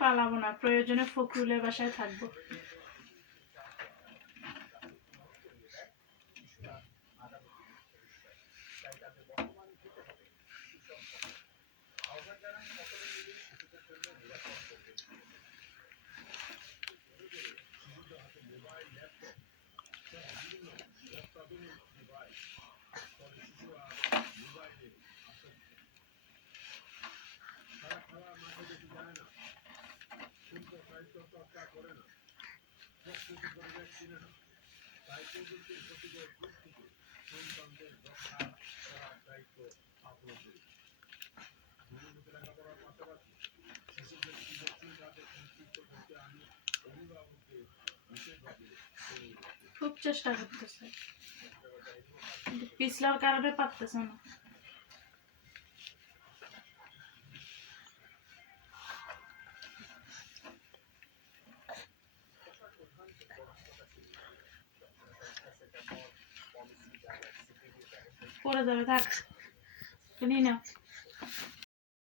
পালাবো না, প্রয়োজনে ফখরুলের বাসায় থাকবো। খুব চেষ্টা করতেছে, পিছলার কারণে পারতেছে না। পড়ে যাবে, থাক নিয়ে নাও।